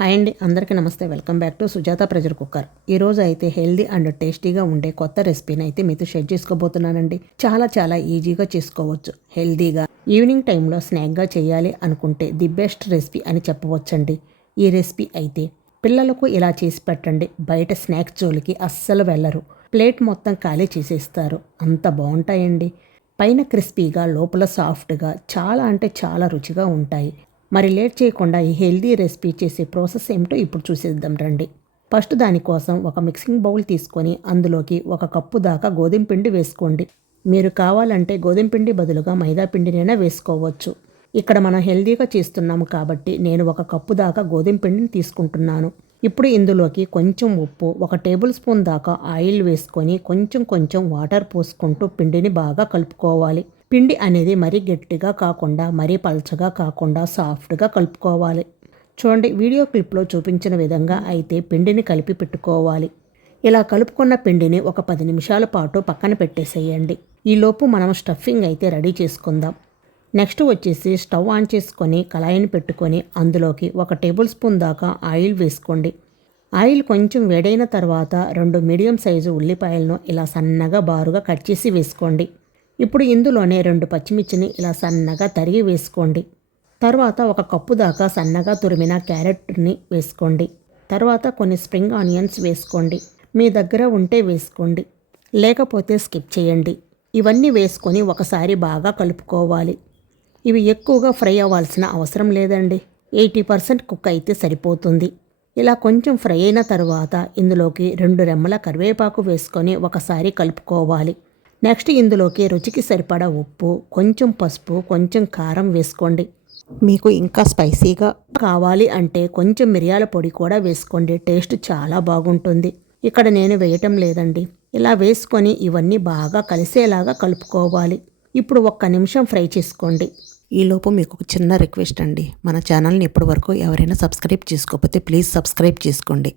Hi అండి అందరికీ నమస్తే. Welcome back to Sujatha pressure cooker. ఈరోజు అయితే హెల్దీ అండ్ టేస్టీగా ఉండే కొత్త రెసిపీని అయితే మీతో షేర్ చేసుకోబోతున్నానండి. చాలా చాలా ఈజీగా చేసుకోవచ్చు. హెల్దీగా ఈవినింగ్ టైంలో స్నాక్గా చేయాలి అనుకుంటే ది బెస్ట్ రెసిపీ అని చెప్పవచ్చండి. ఈ రెసిపీ అయితే పిల్లలకు ఇలా చేసి పెట్టండి. బయట స్నాక్స్ జోలికి అస్సలు వెళ్ళరు. ప్లేట్ మొత్తం ఖాళీ చేసేస్తారు. అంత బాగుంటాయండి. పైన క్రిస్పీగా లోపల సాఫ్ట్గా చాలా అంటే చాలా రుచిగా ఉంటాయి. మరి లేట్ చేయకుండా ఈ హెల్దీ రెసిపీ చేసే ప్రాసెస్ ఏమిటో ఇప్పుడు చూసేద్దాం రండి. ఫస్ట్ దానికోసం ఒక మిక్సింగ్ బౌల్ తీసుకొని అందులోకి ఒక కప్పు దాకా గోధుమ పిండి వేసుకోండి. మీరు కావాలంటే గోధుమ పిండి బదులుగా మైదా పిండినైనా వేసుకోవచ్చు. ఇక్కడ మనం హెల్దీగా చేస్తున్నాము కాబట్టి నేను ఒక కప్పు దాకా గోధుమ పిండిని తీసుకుంటున్నాను. ఇప్పుడు ఇందులోకి కొంచెం ఉప్పు ఒక టేబుల్ స్పూన్ దాకా ఆయిల్ వేసుకొని కొంచెం కొంచెం వాటర్ పోసుకుంటూ పిండిని బాగా కలుపుకోవాలి. పిండి అనేది మరీ గట్టిగా కాకుండా మరీ పల్చగా కాకుండా సాఫ్ట్గా కలుపుకోవాలి. చూడండి వీడియో క్లిప్లో చూపించిన విధంగా అయితే పిండిని కలిపి పెట్టుకోవాలి. ఇలా కలుపుకున్న పిండిని ఒక పది నిమిషాల పాటు పక్కన పెట్టేసేయండి. ఈలోపు మనం స్టఫింగ్ అయితే రెడీ చేసుకుందాం. నెక్స్ట్ వచ్చేసి స్టవ్ ఆన్ చేసుకొని కళాయిని పెట్టుకొని అందులోకి ఒక టేబుల్ స్పూన్ దాకా ఆయిల్ వేసుకోండి. ఆయిల్ కొంచెం వేడైన తర్వాత రెండు మీడియం సైజు ఉల్లిపాయలను ఇలా సన్నగా బారుగా కట్ చేసి వేసుకోండి. ఇప్పుడు ఇందులోనే రెండు పచ్చిమిర్చిని ఇలా సన్నగా తరిగి వేసుకోండి. తర్వాత ఒక కప్పు దాకా సన్నగా తురిమిన క్యారెట్ని వేసుకోండి. తర్వాత కొన్ని స్ప్రింగ్ ఆనియన్స్ వేసుకోండి. మీ దగ్గర ఉంటే వేసుకోండి. లేకపోతే స్కిప్ చేయండి. ఇవన్నీ వేసుకొని ఒకసారి బాగా కలుపుకోవాలి. ఇవి ఎక్కువగా ఫ్రై అవ్వాల్సిన అవసరం లేదండి. ఎయిటీ పర్సెంట్ కుక్ అయితే సరిపోతుంది. ఇలా కొంచెం ఫ్రై అయిన తర్వాత ఇందులోకి రెండు రెమ్మల కరివేపాకు వేసుకొని ఒకసారి కలుపుకోవాలి. నెక్స్ట్ ఇందులోకి రుచికి సరిపడా ఉప్పు కొంచెం పసుపు కొంచెం కారం వేసుకోండి. మీకు ఇంకా స్పైసీగా కావాలి అంటే కొంచెం మిరియాల పొడి కూడా వేసుకోండి. టేస్ట్ చాలా బాగుంటుంది. ఇక్కడ నేను వేయటం లేదండి. ఇలా వేసుకొని ఇవన్నీ బాగా కలిసేలాగా కలుపుకోవాలి. ఇప్పుడు ఒక్క నిమిషం ఫ్రై చేసుకోండి. ఈలోపు మీకు ఒక చిన్న రిక్వెస్ట్ అండి. మన ఛానల్ని ఇప్పటివరకు ఎవరైనా సబ్స్క్రైబ్ చేసుకోకపోతే ప్లీజ్ సబ్స్క్రైబ్ చేసుకోండి.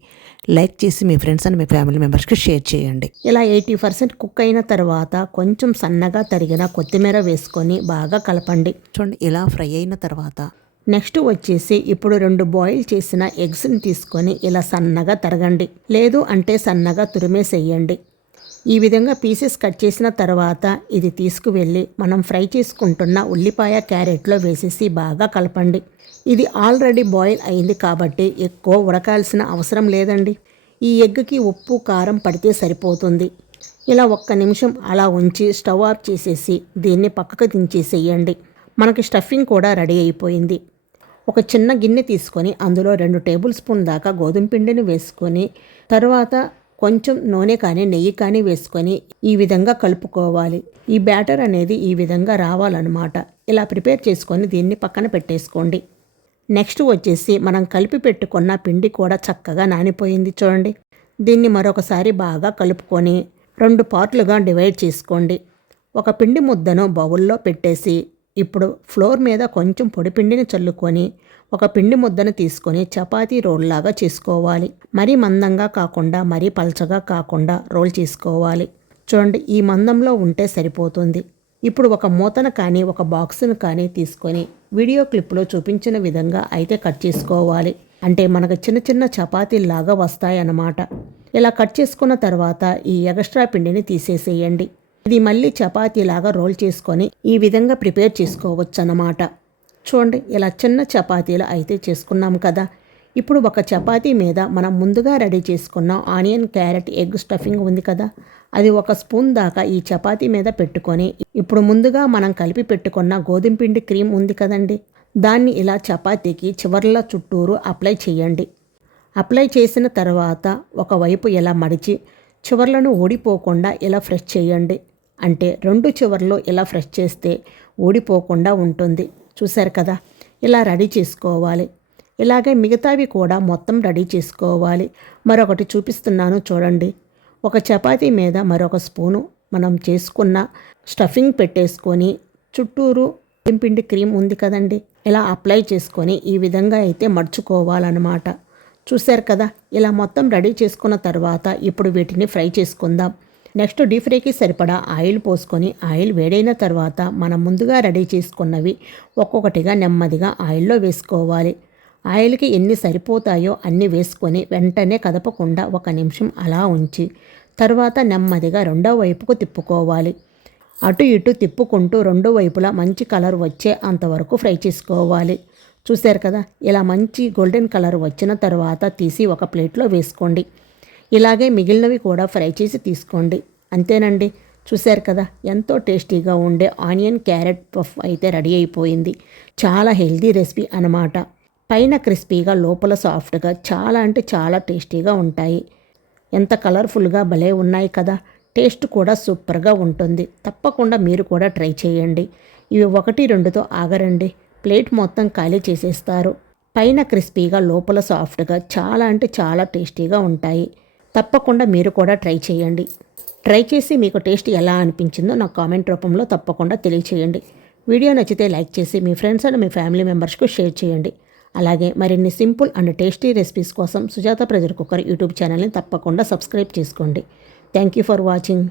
లైక్ చేసి మీ ఫ్రెండ్స్ అండ్ మీ ఫ్యామిలీ మెంబర్స్కి షేర్ చేయండి. ఇలా ఎయిటీ పర్సెంట్ కుక్ అయిన తర్వాత కొంచెం సన్నగా తరిగిన కొత్తిమీర వేసుకొని బాగా కలపండి. చూడండి ఇలా ఫ్రై అయిన తర్వాత నెక్స్ట్ వచ్చేసి ఇప్పుడు రెండు బాయిల్ చేసిన ఎగ్స్ని తీసుకొని ఇలా సన్నగా తరగండి. లేదు అంటే సన్నగా తురిమేసేయండి. ఈ విధంగా పీసెస్ కట్ చేసిన తర్వాత ఇది తీసుకువెళ్ళి మనం ఫ్రై చేసుకుంటున్న ఉల్లిపాయ క్యారెట్లో వేసేసి బాగా కలపండి. ఇది ఆల్రెడీ బాయిల్ అయింది కాబట్టి ఎక్కువ ఉడకాల్సిన అవసరం లేదండి. ఈ ఎగ్కి ఉప్పు కారం పడితే సరిపోతుంది. ఇలా ఒక్క నిమిషం అలా ఉంచి స్టవ్ ఆఫ్ చేసేసి దీన్ని పక్కకు దించేసేయండి. మనకి స్టఫింగ్ కూడా రెడీ అయిపోయింది. ఒక చిన్న గిన్నె తీసుకొని అందులో రెండు టేబుల్ స్పూన్ దాకా గోధుమ పిండిని వేసుకొని తర్వాత కొంచెం నూనె కానీ నెయ్యి కానీ వేసుకొని ఈ విధంగా కలుపుకోవాలి. ఈ బ్యాటర్ అనేది ఈ విధంగా రావాలన్నమాట. ఇలా ప్రిపేర్ చేసుకొని దీన్ని పక్కన పెట్టేసుకోండి. నెక్స్ట్ వచ్చేసి మనం కలిపి పెట్టుకున్న పిండి కూడా చక్కగా నానిపోయింది చూడండి. దీన్ని మరొకసారి బాగా కలుపుకొని రెండు పార్ట్లుగా డివైడ్ చేసుకోండి. ఒక పిండి ముద్దను బౌల్లో పెట్టేసి ఇప్పుడు ఫ్లోర్ మీద కొంచెం పొడి పిండిని చల్లుకొని ఒక పిండి ముద్దను తీసుకొని చపాతీ రోల్లాగా చేసుకోవాలి. మరీ మందంగా కాకుండా మరీ పలచగా కాకుండా రోల్ చేసుకోవాలి. చూడండి ఈ మందంలో ఉంటే సరిపోతుంది. ఇప్పుడు ఒక మూతను కానీ ఒక బాక్స్ను కానీ తీసుకొని వీడియో క్లిప్లో చూపించిన విధంగా అయితే కట్ చేసుకోవాలి. అంటే మనకు చిన్న చిన్న చపాతీల్లాగా వస్తాయన్నమాట. ఇలా కట్ చేసుకున్న తర్వాత ఈ ఎగస్ట్రా పిండిని తీసేసేయండి. ఇది మళ్ళీ చపాతీలాగా రోల్ చేసుకొని ఈ విధంగా ప్రిపేర్ చేసుకోవచ్చు అన్నమాట చూడండి ఇలా చిన్న చపాతీలు అయితే చేసుకున్నాం కదా. ఇప్పుడు ఒక చపాతీ మీద మనం ముందుగా రెడీ చేసుకున్న ఆనియన్ క్యారెట్ ఎగ్ స్టఫింగ్ ఉంది కదా. అది ఒక స్పూన్ దాకా ఈ చపాతీ మీద పెట్టుకొని ఇప్పుడు ముందుగా మనం కలిపి పెట్టుకున్న గోధుమ పిండి క్రీమ్ ఉంది కదండి. దాన్ని ఇలా చపాతీకి చివర్ల చుట్టూరు అప్లై చేయండి. అప్లై చేసిన తర్వాత ఒకవైపు ఇలా మడిచి చివర్లను ఓడిపోకుండా ఇలా ఫ్రెష్ చేయండి. అంటే రెండు చివర్లు ఇలా ఫ్రెష్ చేస్తే ఓడిపోకుండా ఉంటుంది. చూశారు కదా? ఇలా రెడీ చేసుకోవాలి. ఇలాగే మిగతావి కూడా మొత్తం రెడీ చేసుకోవాలి. మరొకటి చూపిస్తున్నాను చూడండి. ఒక చపాతీ మీద మరొక స్పూను మనం చేసుకున్న స్టఫింగ్ పెట్టేసుకొని చుట్టూరు పిండి క్రీమ్ ఉంది కదండి? ఇలా అప్లై చేసుకొని ఈ విధంగా అయితే మడుచుకోవాలన్నమాట. చూశారు కదా? ఇలా మొత్తం రెడీ చేసుకున్న తర్వాత ఇప్పుడు వీటిని ఫ్రై చేసుకుందాం. నెక్స్ట్ డీప్ ఫ్రైకి సరిపడా ఆయిల్ పోసుకొని ఆయిల్ వేడైన తర్వాత మనం ముందుగా రెడీ చేసుకున్నవి ఒక్కొక్కటిగా నెమ్మదిగా ఆయిల్లో వేసుకోవాలి. ఆయిల్కి ఎన్ని సరిపోతాయో అన్ని వేసుకొని వెంటనే కదపకుండా ఒక నిమిషం అలా ఉంచి తర్వాత నెమ్మదిగా రెండో వైపుకు తిప్పుకోవాలి. అటు ఇటు తిప్పుకుంటూ రెండు వైపులా మంచి కలర్ వచ్చే అంతవరకు ఫ్రై చేసుకోవాలి. చూశారు కదా? ఇలా మంచి గోల్డెన్ కలర్ వచ్చిన తర్వాత తీసి ఒక ప్లేట్లో వేసుకోండి. ఇలాగే మిగిలినవి కూడా ఫ్రై చేసి తీసుకోండి. అంతేనండి. చూశారు కదా ఎంతో టేస్టీగా ఉండే ఆనియన్ క్యారెట్ పఫ్ అయితే రెడీ అయిపోయింది. చాలా హెల్దీ రెసిపీ అన్నమాట. పైన క్రిస్పీగా లోపల సాఫ్ట్గా చాలా అంటే చాలా టేస్టీగా ఉంటాయి. ఎంత కలర్ఫుల్గా భలే ఉన్నాయి కదా. టేస్ట్ కూడా సూపర్గా ఉంటుంది. తప్పకుండా మీరు కూడా ట్రై చేయండి. ఇవి ఒకటి రెండుతో ఆగరండి. ప్లేట్ మొత్తం ఖాళీ చేసేస్తారు. పైన క్రిస్పీగా లోపల సాఫ్ట్గా చాలా అంటే చాలా టేస్టీగా ఉంటాయి. తప్పకుండా మీరు కూడా ట్రై చేయండి. ట్రై చేసి మీకు టేస్ట్ ఎలా అనిపించిందో నాకు కామెంట్ రూపంలో తప్పకుండా తెలియచేయండి. వీడియో నచ్చితే లైక్ చేసి మీ ఫ్రెండ్స్ అండ్ మీ ఫ్యామిలీ మెంబర్స్కు షేర్ చేయండి. అలాగే మరిన్ని సింపుల్ అండ్ టేస్టీ రెసిపీస్ కోసం సుజాత ప్రెజర్ కుక్కర్ యూట్యూబ్ ఛానల్ని తప్పకుండా సబ్స్క్రైబ్ చేసుకోండి. Thank you for watching.